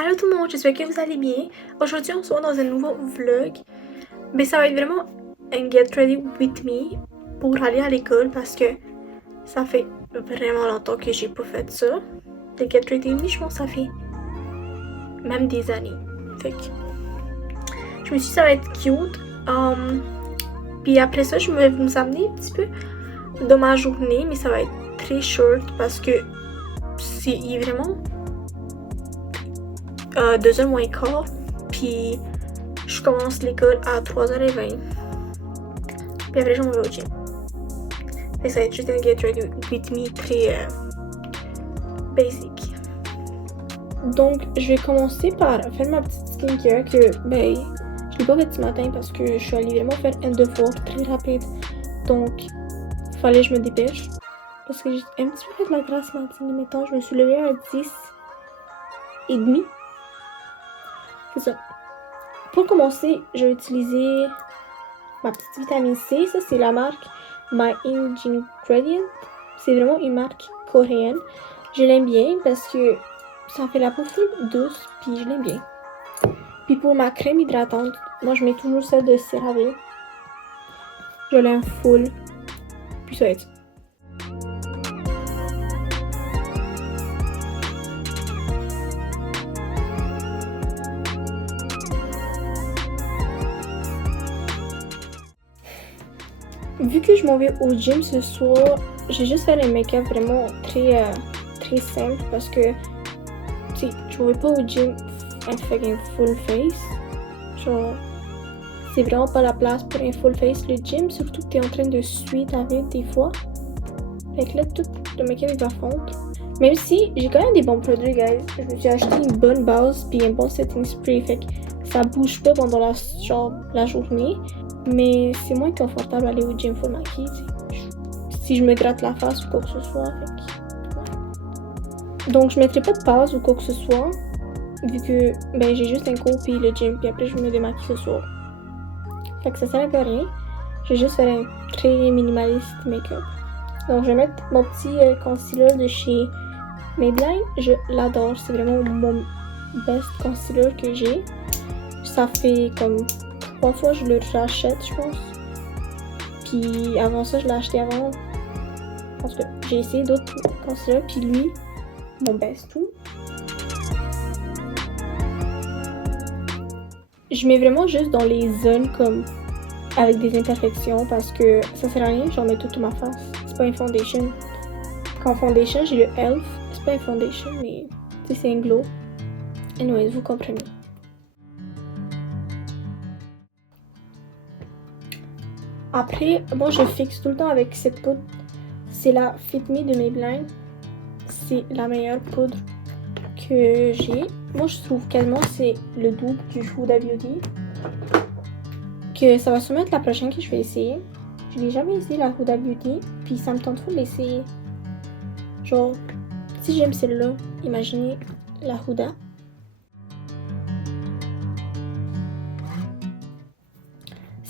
Allô tout le monde, j'espère que vous allez bien. Aujourd'hui, on se voit dans un nouveau vlog. Mais ça va être vraiment un get ready with me pour aller à l'école parce que ça fait vraiment longtemps que j'ai pas fait ça. Le get ready with me, je pense que ça fait même des années. Fait que je me suis dit ça va être cute. Puis après ça, je vais vous amener un petit peu dans ma journée, mais ça va être très short parce que il est vraiment 2h moins quart, puis je commence l'école à 3h20. Puis après, je m'en vais au gym. Fait que ça va être juste un get ready with me très basic. Donc, je vais commencer par faire ma petite skincare que, je l'ai pas fait ce matin parce que je suis allée vraiment faire un devoir très rapide. Donc, fallait que je me dépêche. Parce que j'ai un petit peu fait de la grasse matinée, mettons. Je me suis levée à 10h30. C'est ça. Pour commencer, je vais utiliser ma petite vitamine C. Ça, c'est la marque My Ingredient. C'est vraiment une marque coréenne. Je l'aime bien parce que ça fait la peau full douce, puis je l'aime bien. Puis pour ma crème hydratante, moi je mets toujours celle de CeraVe. Je l'aime full. Puis ça va être ça. Vu que je m'en vais au gym ce soir, j'ai juste fait un make-up vraiment très simple parce que je m'en vais pas au gym un fucking full face. Genre, c'est vraiment pas la place pour un full face le gym, surtout que t'es en train de suer ta vie des fois. Fait que là, tout le make-up il va fondre. Même si j'ai quand même des bons produits, guys. Je me suis acheté une bonne base puis un bon setting spray, fait que ça bouge pas pendant la journée. Mais c'est moins confortable d'aller au gym full maquillée, si je me gratte la face ou quoi que ce soit. Fait que, ouais. Donc je mettrai pas de pause ou quoi que ce soit, vu que j'ai juste un cours puis le gym, puis après je me démaquille ce soir. Fait que ça sert un peu à rien. Je vais juste faire un très minimaliste make-up. Donc je vais mettre mon petit concealer de chez Maybelline. Je l'adore, c'est vraiment mon best concealer que j'ai. Ça fait comme 3 fois je le rachète, je pense. Puis avant ça, je l'ai acheté avant. Parce que j'ai essayé d'autres concealers, puis lui, mon best tout. Je mets vraiment juste dans les zones comme avec des imperfections parce que ça sert à rien, j'en mets toute ma face. C'est pas une foundation. Qu'en foundation, j'ai le Elf. C'est pas une foundation, mais c'est un glow. Anyways, vous comprenez. Après, moi je fixe tout le temps avec cette poudre. C'est la Fit Me de Maybelline. C'est la meilleure poudre que j'ai. Moi je trouve quasiment c'est le double du Huda Beauty. Que ça va sûrement être la prochaine que je vais essayer. Je n'ai jamais essayé la Huda Beauty. Puis ça me tente fou de l'essayer. Genre, si j'aime celle-là, imaginez la Huda.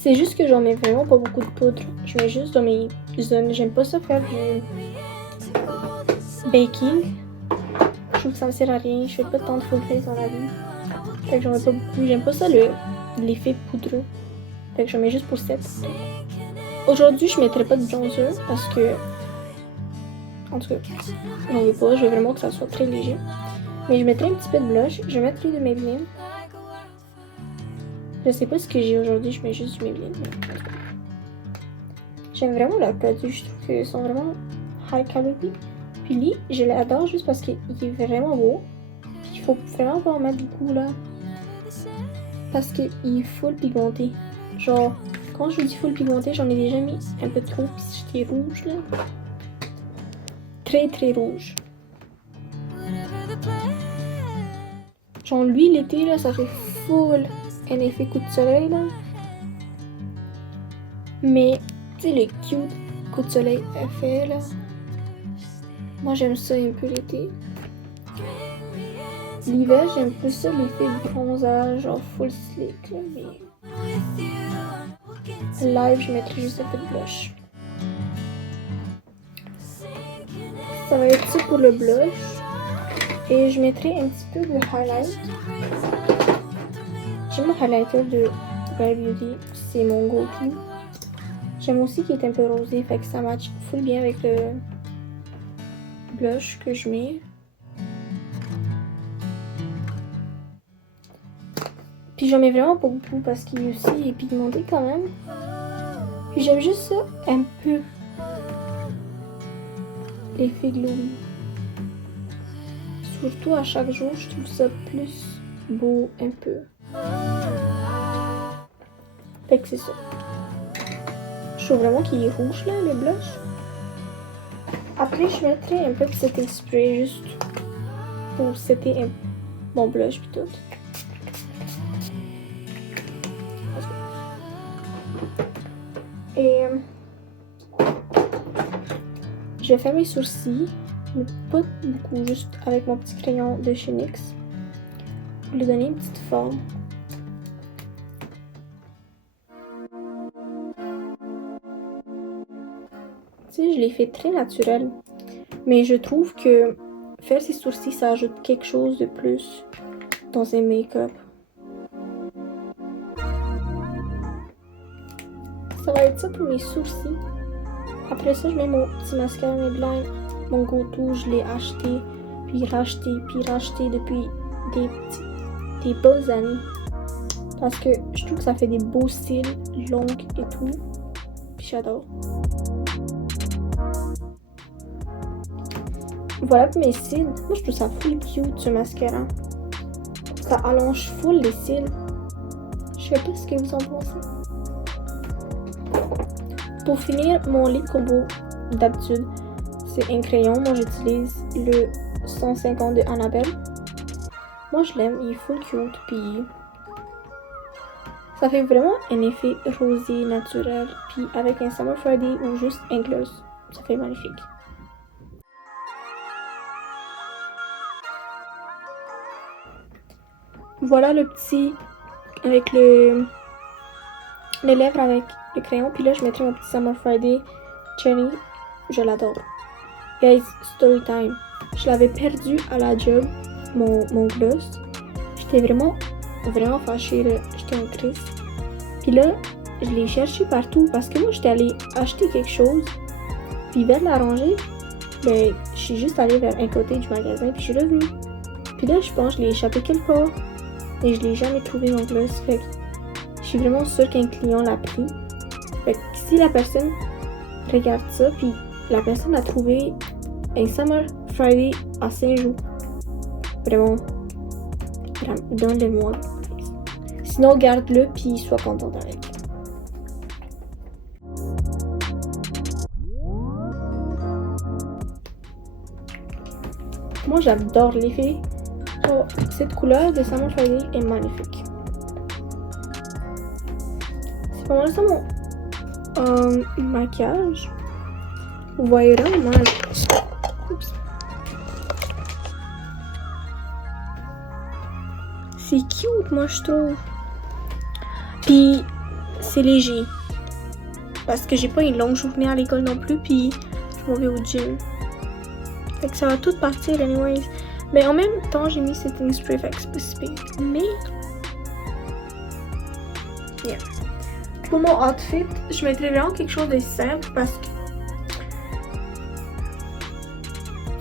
C'est juste que j'en mets vraiment pas beaucoup de poudre. Je mets juste dans mes zones. J'aime pas ça faire du baking. Je trouve que ça me sert à rien. Je fais pas tant de full face dans la vie. Fait que j'en mets pas beaucoup. J'aime pas ça l'effet poudreux. Fait que j'en mets juste pour cette. Aujourd'hui, je mettrai pas de bronzer parce que... En tout cas, j'en veux pas. Je veux vraiment que ça soit très léger. Mais je mettrai un petit peu de blush. Je vais mettre lui de Maybelline. Je sais pas ce que j'ai aujourd'hui, je mets juste du Maybelline. J'aime vraiment leurs produits, je trouve qu'ils sont vraiment high quality. Puis lui, je l'adore juste parce qu'il est vraiment beau. Puis il faut vraiment pas en mettre beaucoup là. Parce qu'il est full pigmenté. Genre, quand je vous dis full pigmenté, j'en ai déjà mis un peu trop. Puis j'étais rouge là. Très très rouge. Genre lui, l'été là, ça fait full un effet coup de soleil là. Mais tu sais le cute coup de soleil fait là. Moi j'aime ça un peu l'été. L'hiver j'aime plus ça l'effet bronzage genre full slick là, mais live je mettrai juste un peu de blush. Ça va être ça pour le blush. Et je mettrai un petit peu de highlight. J'ai mon highlighter de Rare Beauty, c'est mon go-to. J'aime aussi qu'il est un peu rosé, fait que ça match full bien avec le blush que je mets. Puis j'en mets vraiment pas beaucoup parce qu'il est aussi pigmenté quand même. Puis j'aime juste ça un peu. L'effet glowy. Surtout à chaque jour, je trouve ça plus beau un peu. Fait que c'est ça. Je trouve vraiment qu'il est rouge là, le blush. Après, je mettrai un peu de setting spray juste pour setter mon blush pis tout. Et je vais faire mes sourcils, mais pas beaucoup, juste avec mon petit crayon de chez NYX pour lui donner une petite forme. Tu sais, je l'ai fait très naturel, mais je trouve que faire ses sourcils, ça ajoute quelque chose de plus dans un make-up. Ça va être ça pour mes sourcils. Après ça, je mets mon petit mascara Maybelline, mon go-to, je l'ai acheté, puis racheté depuis des bonnes années. Parce que je trouve que ça fait des beaux cils longs et tout. Puis j'adore. Voilà pour mes cils. Moi, je trouve ça full cute, ce mascara. Ça allonge full les cils. Je sais pas ce que vous en pensez. Pour finir, mon lip combo d'habitude, c'est un crayon. Moi, j'utilise le 150 de Annabelle. Moi, je l'aime. Il est full cute. Puis ça fait vraiment un effet rosé naturel. Puis avec un Summer Friday ou juste un gloss, ça fait magnifique. Voilà le petit avec les lèvres avec le crayon. Puis là, je mettrai mon petit Summer Friday Cherry. Je l'adore. Guys, story time. Je l'avais perdu à la job, mon gloss. J'étais vraiment fâchée. J'étais en crise. Puis là, je l'ai cherché partout parce que moi, j'étais allée acheter quelque chose. Puis vers la rangée, ben, je suis juste allée vers un côté du magasin. Puis je suis revenue. Puis là, je pense que je l'ai échappé quelque part. Et je l'ai jamais trouvé mon gloss. Fait que je suis vraiment sûre qu'un client l'a pris. Fait que si la personne regarde ça, puis la personne a trouvé un Summer Friday à 5 jours. Vraiment, donne-le-moi. Sinon, garde-le, puis sois contente avec. Moi, j'adore l'effet. Oh, cette couleur de Summer Friday est magnifique. C'est pas mal ça mon maquillage. Vous voyez là, moi. Oups. C'est cute, moi, je trouve. Puis, c'est léger. Parce que j'ai pas une longue journée à l'école non plus, puis je m'en vais au gym. Fait que ça va tout partir, anyways. Mais en même temps, j'ai mis setting spray, fait que c'est pas si pire. Mais, yeah. Pour mon outfit, je mettrais vraiment quelque chose de simple parce que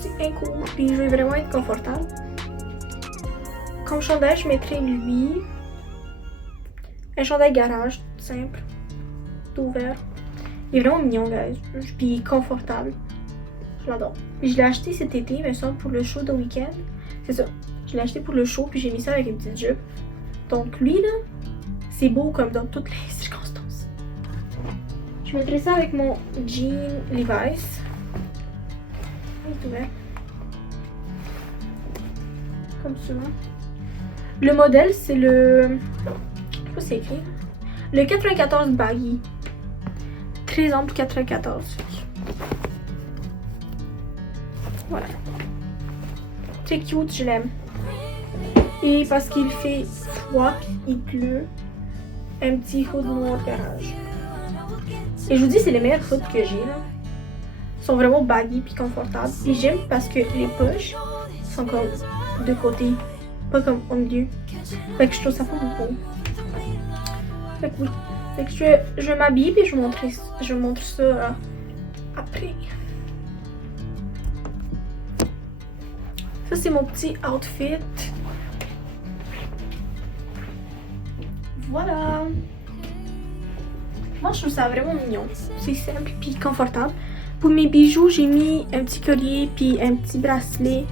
c'est un cool, puis je vais vraiment être confortable. Comme chandail, je mettrais lui. Un chandail garage, tout simple, tout ouvert. Il est vraiment mignon, guys, puis confortable. Je l'adore. Je l'ai acheté cet été, il me semble, pour le show de week-end. C'est ça. Je l'ai acheté pour le show, puis j'ai mis ça avec une petite jupe. Donc lui, là, c'est beau comme dans toutes les circonstances. Je mettrai ça avec mon jean Levi's. Il est ouvert. Comme ça. Le modèle, c'est le... Je sais pas si c'est écrit. Le 94 baggy. Très ample 94. Voilà. Très cute, je l'aime. Et parce qu'il fait froid, il pleut, un petit hood noir garage. Et je vous dis, c'est les meilleures hoods que j'ai là. sont vraiment baggy puis confortables. Puis j'aime parce que les poches sont comme de côté, pas comme au milieu. Fait que je trouve ça pas beaucoup. Fait que oui. Fait que je m'habille puis je montre ça après. Ça c'est mon petit outfit. Voilà. Moi je trouve ça vraiment mignon. C'est simple puis confortable. Pour mes bijoux, j'ai mis un petit collier puis un petit bracelet.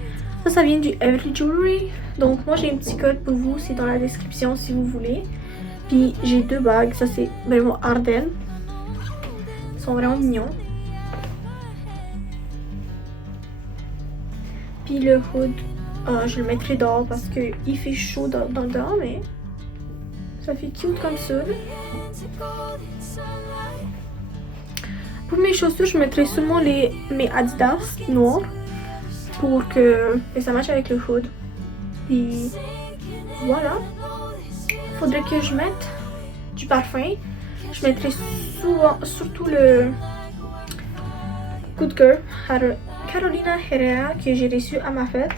Ça vient du Every Jewelry. Donc moi j'ai un petit code pour vous, c'est dans la description si vous voulez. Puis j'ai 2 bagues, ça c'est vraiment Arden. Ils sont vraiment mignons. Puis le hood, je le mettrai dehors parce qu'il fait chaud dans le dehors, mais ça fait cute comme ça. Pour mes chaussures, je mettrai seulement mes Adidas noirs pour que ça matche avec le hood. Puis voilà. Faudrait que je mette du parfum. Je mettrai surtout le coup de cœur Carolina Herrera que j'ai reçu à ma fête.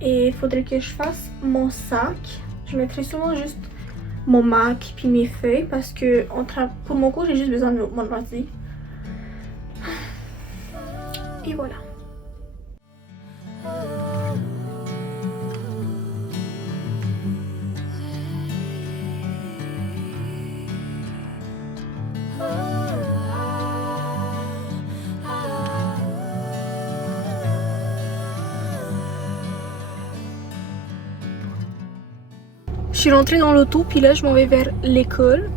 Et il faudrait que je fasse mon sac. Je mettrai souvent juste mon Mac puis mes feuilles parce que pour mon cours j'ai juste besoin de mon ordi. Et voilà. Je suis rentrée dans l'auto, puis là je m'en vais vers l'école.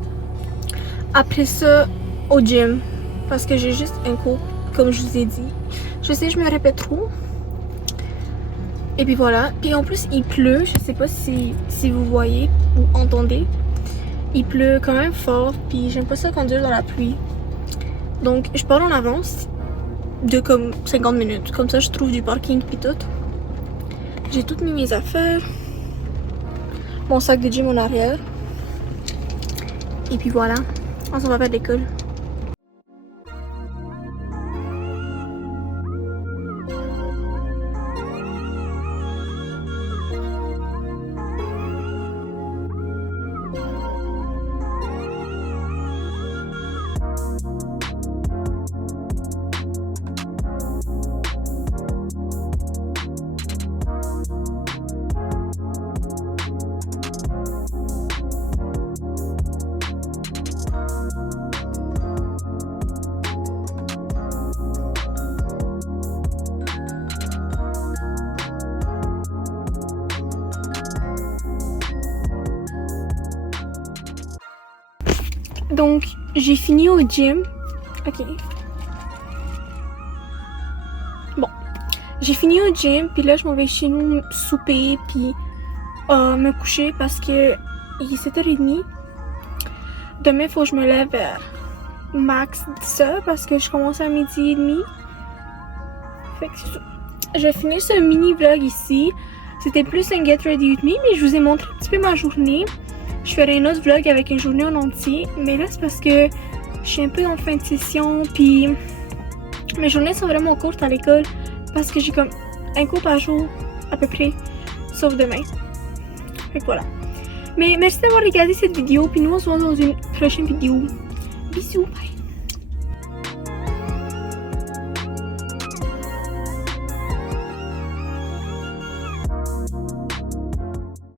Après ça, au gym, parce que j'ai juste un cours, comme je vous ai dit. Je sais, je me répète trop. Et puis voilà. Puis en plus, il pleut. Je sais pas si vous voyez ou entendez. Il pleut quand même fort, puis j'aime pas ça conduire dans la pluie. Donc je pars en avance de comme 50 minutes. Comme ça, je trouve du parking puis tout. J'ai toutes mis mes affaires. Mon sac de gym en arrière. Et puis voilà, on s'en va vers l'école. Donc, j'ai fini au gym. Ok. Bon. J'ai fini au gym, puis là, je m'en vais chez nous souper, puis me coucher parce que il est 7h30. Demain, il faut que je me lève vers max 10h parce que je commence à 12h30. Fait que c'est ça. Je vais finir ce mini vlog ici. C'était plus un get ready with me, mais je vous ai montré un petit peu ma journée. Je ferai un autre vlog avec une journée en entier, mais là c'est parce que je suis un peu en fin de session, puis mes journées sont vraiment courtes à l'école parce que j'ai comme un cours par jour à peu près, sauf demain. Fait que voilà. Mais merci d'avoir regardé cette vidéo, puis nous on se voit dans une prochaine vidéo. Bisous, bye!